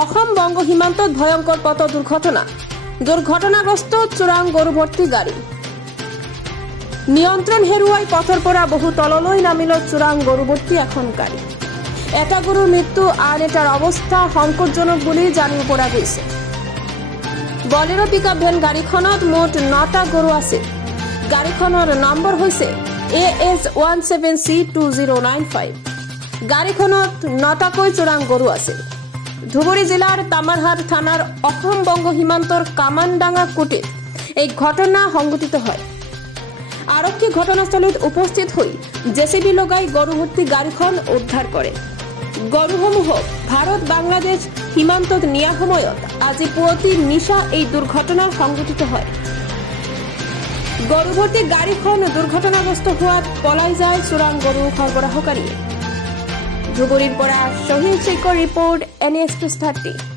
অসম বংগ সীমান্তত ভয়ঙ্কৰ পথ দুৰ্ঘটনাগ্ৰস্ত চোৰাং গৰু ভৰ্তি গাড়ী নিয়ন্ত্ৰণ হেৰুৱাই পথৰ পৰা বহু তললৈ নামিল চোৰাং গৰু ভৰ্তি এখন গাড়ী এটা গৰুৰ মৃত্যু আন এটাৰ অৱস্থা সংকটজনক বুলি জানিব পৰা গৈছে বলেৰো পিকআপ ভেন গাড়ীখনত মুঠ 9টা গৰু আছিল গাড়ীখনৰ নম্বৰ হৈছে AS17C2095 গাড়ীখনত 9টাকৈ চোৰাং গৰু আছিল ধুবুৰী জিলাৰ তামাৰহাট থানাৰ অসম বংগ সীমান্তৰ কামানডাঙ্গা কোটিত এই ঘটনা সংঘটিত হয় আৰক্ষী ঘটনাস্থলীত উপস্থিত হৈ জেসিবি লগাই গৰু ভৰ্তি গাড়ীখন উদ্ধাৰ কৰে গৰুসমূহক ভাৰত বাংলাদেশ সীমান্তত নিয়া সময়ত আজি পুৱতি নিশা এই দুৰ্ঘটনা সংঘটিত হয় গৰু ভৰ্তি গাড়ীখন দুৰ্ঘটনাগ্ৰস্ত হোৱাত পলাই যায় চোৰাং গৰু সৰবৰাহকাৰীয়ে ধুবুৰীৰ পৰা শহীদ শেখৰ ৰিপৰ্ট NEXpress 30